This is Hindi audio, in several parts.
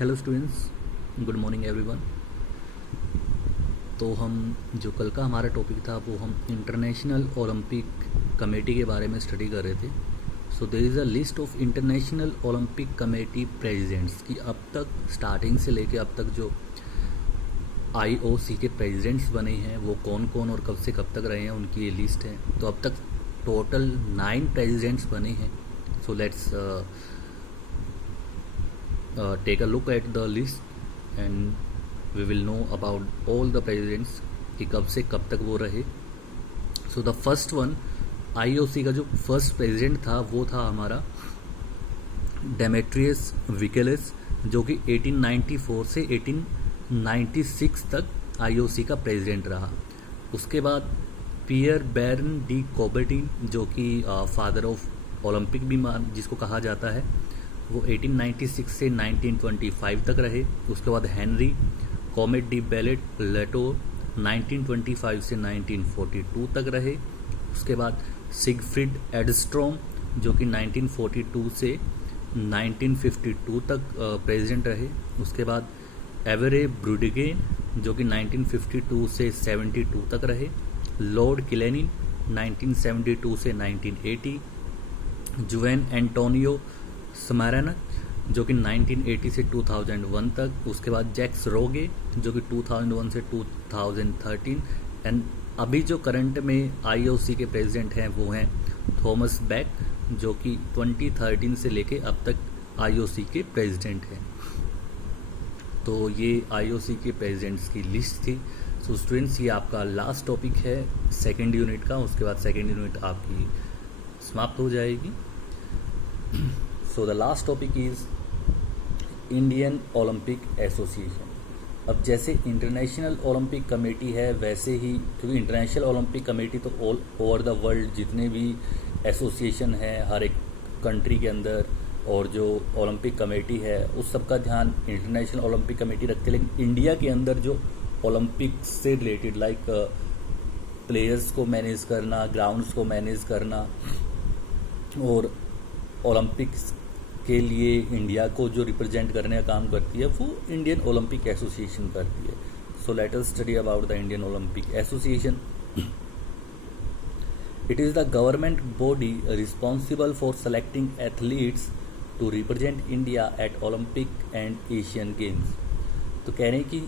Hello students, good morning everyone. तो हम जो कल का हमारा टॉपिक था वो हम इंटरनेशनल ओलंपिक कमेटी के बारे में स्टडी कर रहे थे। So there is a list of international Olympic committee presidents की अब तक स्टार्टिंग से लेके अब तक जो आईओसी के प्रेसिडेंट्स बने हैं वो कौन कौन और कब से कब तक रहे हैं उनकी ये लिस्ट है। तो अब तक टोटल 9 प्रेसिडेंट्स बने हैं। So let's take a look at the list and we will know about all the presidents कि कब से कब तक वो रहे। So the first one IOC का जो फर्स्ट प्रेसिडेंट था वो था हमारा डेमेट्रियस विकेलेस, जो कि 1894 से 1896 तक आईओसी का प्रेसिडेंट रहा। उसके बाद पियर बैरन डी कोबर्टिन, जो कि फादर ऑफ ओलंपिक भी जिसको कहा जाता है, वो 1896 से 1925 तक रहे। उसके बाद हेनरी कॉमेट डी बेलेट लेटो 1925 से 1942 तक रहे। उसके बाद सिगफ्रिड एडस्ट्रॉम, जो कि 1942 से 1952 तक प्रेसिडेंट रहे। उसके बाद एवरे ब्रूडिगेन, जो कि 1952 से 72 तक रहे। लॉर्ड किलेनिन 1972 से 1980। जुवेन एंटोनियो समाराना, जो कि 1980 से 2001 तक। उसके बाद जैक्स रोगे, जो कि 2001 से 2013। एंड अभी जो करंट में आईओसी के प्रेसिडेंट हैं वो हैं थॉमस बैक, जो कि 2013 से लेके अब तक आईओसी के प्रेसिडेंट हैं। तो ये आईओसी के प्रेसिडेंट्स की लिस्ट थी। सो स्टूडेंट्स, ये आपका लास्ट टॉपिक है सेकेंड यूनिट का। उसके बाद सेकेंड यूनिट आपकी समाप्त हो जाएगी। So the last topic is Indian Olympic association. अब जैसे इंटरनेशनल ओलंपिक कमेटी है वैसे ही, क्योंकि इंटरनेशनल ओलंपिक कमेटी तो ऑल ओवर द वर्ल्ड जितने भी एसोसिएशन हैं हर एक कंट्री के अंदर, और जो ओलंपिक कमेटी है उस सब का ध्यान इंटरनेशनल ओलंपिक कमेटी रखती है। लेकिन इंडिया के अंदर जो ओलंपिक से रिलेटेड लाइक प्लेयर्स को मैनेज करना, ग्राउंड्स को मैनेज करना और ओलंपिक्स के लिए इंडिया को जो रिप्रेजेंट करने का काम करती है वो इंडियन ओलंपिक एसोसिएशन करती है। So let us study about the Indian Olympic association. It is the government body responsible for selecting athletes to represent India at Olympic and Asian games. तो कह रहे हैं कि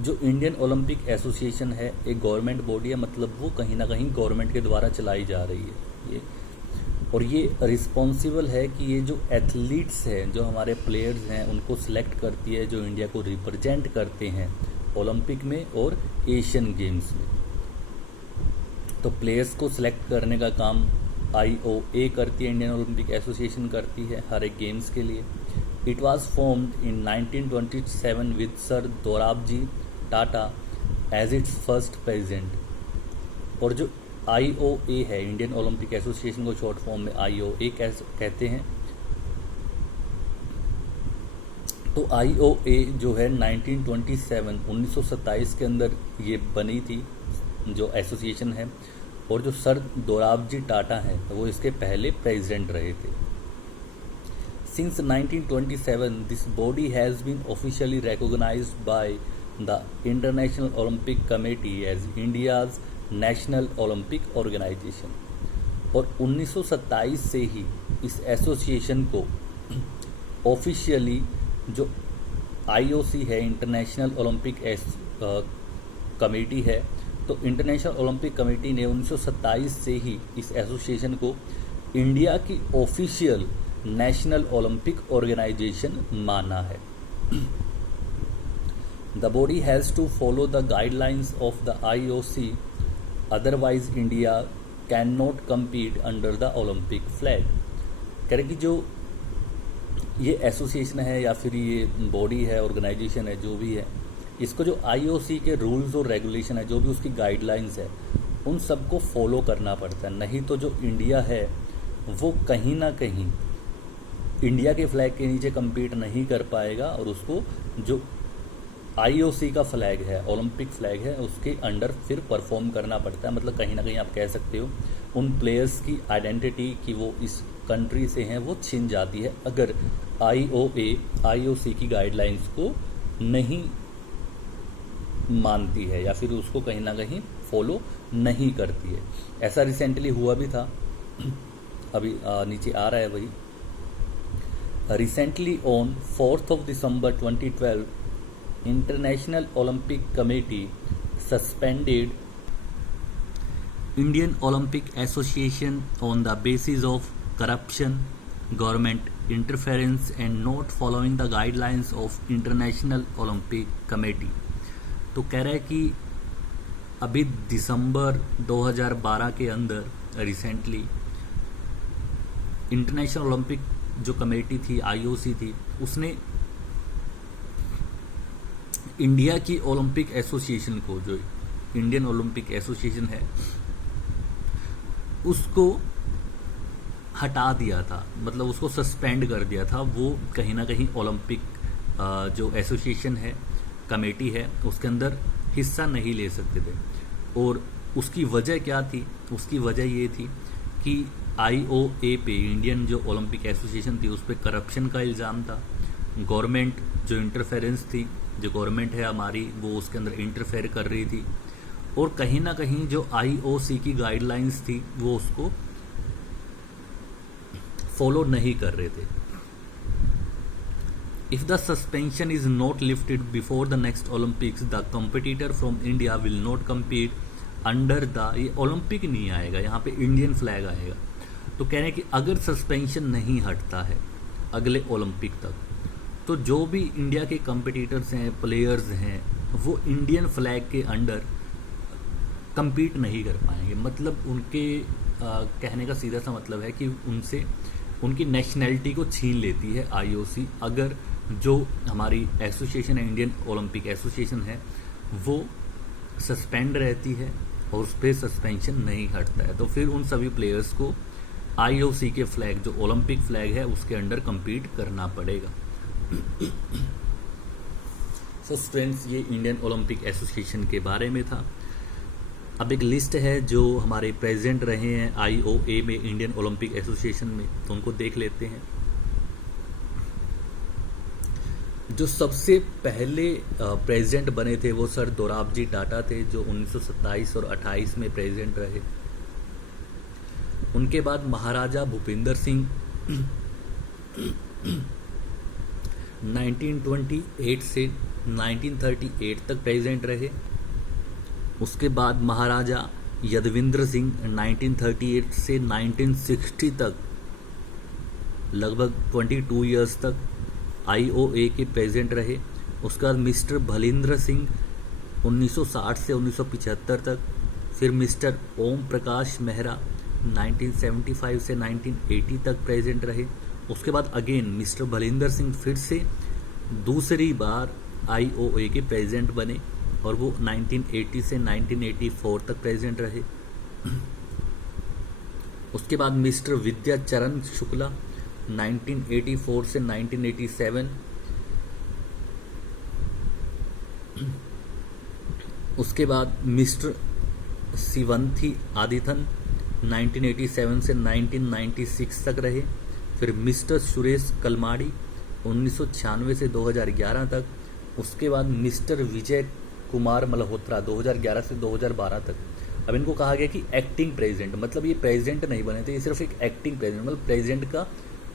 जो इंडियन ओलंपिक एसोसिएशन है एक गवर्नमेंट बॉडी है, मतलब वो कहीं ना कहीं गवर्नमेंट के द्वारा चलाई जा रही है और ये रिस्पॉन्सिबल है कि ये जो एथलीट्स हैं, जो हमारे प्लेयर्स हैं, उनको सिलेक्ट करती है जो इंडिया को रिप्रेजेंट करते हैं ओलंपिक में और एशियन गेम्स में। तो प्लेयर्स को सिलेक्ट करने का काम आईओए करती है, इंडियन ओलंपिक एसोसिएशन करती है हर एक गेम्स के लिए। It was formed in 1927 with sir Dorabji Tata as its first president. और जो आईओए है, इंडियन ओलंपिक एसोसिएशन को शॉर्ट फॉर्म में आईओए कहते हैं। तो आईओए जो है 1927 के अंदर ये बनी थी जो एसोसिएशन है, और जो सर दोराबजी टाटा हैं वो इसके पहले प्रेसिडेंट रहे थे। Since 1927 this body has been officially recognised by the international Olympic committee as India's national Olympic organisation. और 1927 से ही इस एसोसिएशन को ऑफिशियली जो आईओसी है, इंटरनेशनल ओलंपिक कमेटी है, तो इंटरनेशनल ओलंपिक कमेटी ने 1927 से ही इस एसोसिएशन को इंडिया की ऑफिशियल नेशनल ओलंपिक ऑर्गेनाइजेशन माना है। The body has to follow the guidelines of the IOC, otherwise India can not compete under the Olympic flag. कह रहे कि जो ये एसोसिएशन है या फिर ये बॉडी है, ऑर्गेनाइजेशन है, जो भी है, इसको जो आईओसी के रूल्स और रेगुलेशन है, जो भी उसकी गाइडलाइंस है, उन सबको फॉलो करना पड़ता है। नहीं तो जो इंडिया है वो कहीं ना कहीं इंडिया के फ्लैग के नीचे कम्पीट नहीं कर पाएगा और उसको जो आईओसी का फ्लैग है, ओलंपिक फ्लैग है, उसके अंडर फिर परफॉर्म करना पड़ता है। मतलब कहीं ना कहीं आप कह सकते हो उन प्लेयर्स की आइडेंटिटी कि वो इस कंट्री से हैं वो छिन जाती है अगर आईओसी की गाइडलाइंस को नहीं मानती है या फिर उसको कहीं ना कहीं फॉलो नहीं करती है। ऐसा रिसेंटली हुआ भी था, अभी नीचे आ रहा है वही। Recently on 4 December 2012 international Olympic committee suspended Indian Olympic Association on the basis of corruption, government interference and not following the guidelines of International Olympic Committee। तो कह रहा है कि अभी दिसंबर 2012 के अंदर रिसेंटली इंटरनेशनल ओलंपिक जो कमेटी थी, आईओसी थी, उसने इंडिया की ओलंपिक एसोसिएशन को, जो इंडियन ओलंपिक एसोसिएशन है, उसको हटा दिया था, मतलब उसको सस्पेंड कर दिया था। वो कहीं ना कहीं ओलंपिक जो एसोसिएशन है, कमेटी है, उसके अंदर हिस्सा नहीं ले सकते थे। और उसकी वजह क्या थी? उसकी वजह ये थी कि आईओए पे, इंडियन जो ओलंपिक एसोसिएशन थी, उस पर करप्शन का इल्ज़ाम था। गवर्नमेंट जो इंटरफेरेंस थी, जो गवर्नमेंट है हमारी, वो उसके अंदर इंटरफेयर कर रही थी। और कहीं ना कहीं जो आईओसी की गाइडलाइंस थी वो उसको फॉलो नहीं कर रहे थे। If the suspension is not lifted before the next Olympics the competitor from India will not compete under the, ये ओलंपिक नहीं आएगा, यहाँ पे इंडियन फ्लैग आएगा। तो कह रहे हैं कि अगर सस्पेंशन नहीं हटता है अगले ओलंपिक तक, तो जो भी इंडिया के कॉम्पिटिटर्स हैं, प्लेयर्स हैं, वो इंडियन फ्लैग के अंडर compete नहीं कर पाएंगे। मतलब उनके कहने का सीधा सा मतलब है कि उनसे उनकी नेशनैलिटी को छीन लेती है आईओसी, अगर जो हमारी एसोसिएशन है, इंडियन ओलंपिक एसोसिएशन है, वो सस्पेंड रहती है और उस पर सस्पेंशन नहीं हटता है। तो फिर उन सभी प्लेयर्स को आईओसी के फ्लैग, जो ओलंपिक फ्लैग है, उसके अंडर compete करना पड़ेगा। सो फ्रेंड्स, ये इंडियन ओलंपिक एसोसिएशन के बारे में था। अब एक लिस्ट है जो हमारे प्रेसिडेंट रहे हैं आईओए में, इंडियन ओलंपिक एसोसिएशन में, तो उनको देख लेते हैं। जो सबसे पहले प्रेसिडेंट बने थे वो सर दोराबजी टाटा थे, जो 1927 और 28 में प्रेसिडेंट रहे। उनके बाद महाराजा भूपेंद्र सिंह 1928 से 1938 तक प्रेसिडेंट रहे। उसके बाद महाराजा यदविंद्र सिंह 1938 से 1960 तक, लगभग 22 इयर्स तक आईओए के प्रेसिडेंट रहे। उसके बाद मिस्टर भलींद्र सिंह 1960 से 1975 तक, फिर मिस्टर ओम प्रकाश मेहरा 1975 से 1980 तक प्रेसिडेंट रहे। उसके बाद अगेन मिस्टर भलींद्र सिंह फिर से दूसरी बार आईओए के प्रेसिडेंट बने और वो 1980 से 1984 तक प्रेसिडेंट रहे। उसके बाद मिस्टर विद्याचरण शुक्ला 1984 से 1987, उसके बाद मिस्टर शिवंथी आदिथन 1987 से 1996 तक रहे। फिर मिस्टर सुरेश कलमाड़ी 1996 से 2011 तक। उसके बाद मिस्टर विजय कुमार मल्होत्रा 2011 से 2012 तक। अब इनको कहा गया कि एक्टिंग प्रेसिडेंट, मतलब ये प्रेसिडेंट नहीं बने थे, ये सिर्फ एक एक्टिंग प्रेसिडेंट, मतलब प्रेसिडेंट का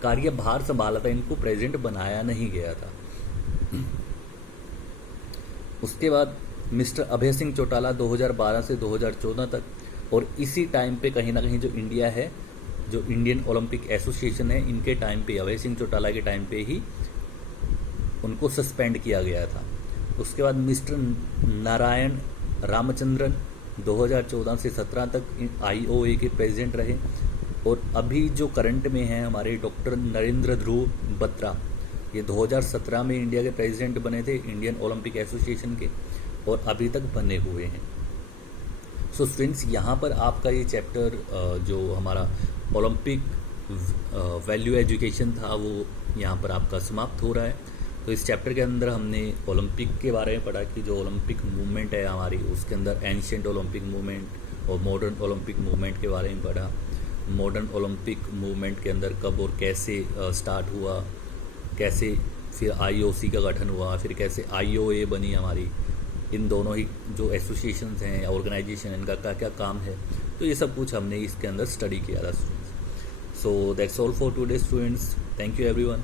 कार्यभार संभाला था, इनको प्रेसिडेंट बनाया नहीं गया था। उसके बाद मिस्टर अभय सिंह चौटाला 2012 से 2014 तक। और इसी टाइम पे कहीं ना कहीं जो इंडिया है, जो इंडियन ओलंपिक एसोसिएशन है, इनके टाइम पे, अभय सिंह चौटाला के टाइम पे ही उनको सस्पेंड किया गया था। उसके बाद मिस्टर नारायण रामचंद्रन 2014 से 17 तक आईओए के प्रेसिडेंट रहे। और अभी जो करंट में हैं हमारे डॉक्टर नरेंद्र ध्रुव बत्रा, ये 2017 में इंडिया के प्रेसिडेंट बने थे इंडियन ओलंपिक एसोसिएशन के, और अभी तक बने हुए हैं। सो फ्रेंड्स, यहाँ पर आपका ये चैप्टर जो हमारा ओलंपिक वैल्यू एजुकेशन था वो यहाँ पर आपका समाप्त हो रहा है। तो इस चैप्टर के अंदर हमने ओलंपिक के बारे में पढ़ा कि जो ओलंपिक मूवमेंट है हमारी, उसके अंदर एंशिएंट ओलंपिक मूवमेंट और मॉडर्न ओलंपिक मूवमेंट के बारे में पढ़ा। मॉडर्न ओलंपिक मूवमेंट के अंदर कब और कैसे स्टार्ट हुआ, कैसे फिर आईओसी का गठन हुआ, फिर कैसे आईओए बनी हमारी, इन दोनों ही जो एसोसिएशंस हैं, ऑर्गेनाइजेशन, इनका क्या क्या काम है, तो ये सब कुछ हमने इसके अंदर स्टडी किया था students. So that's all for today students, thank you everyone.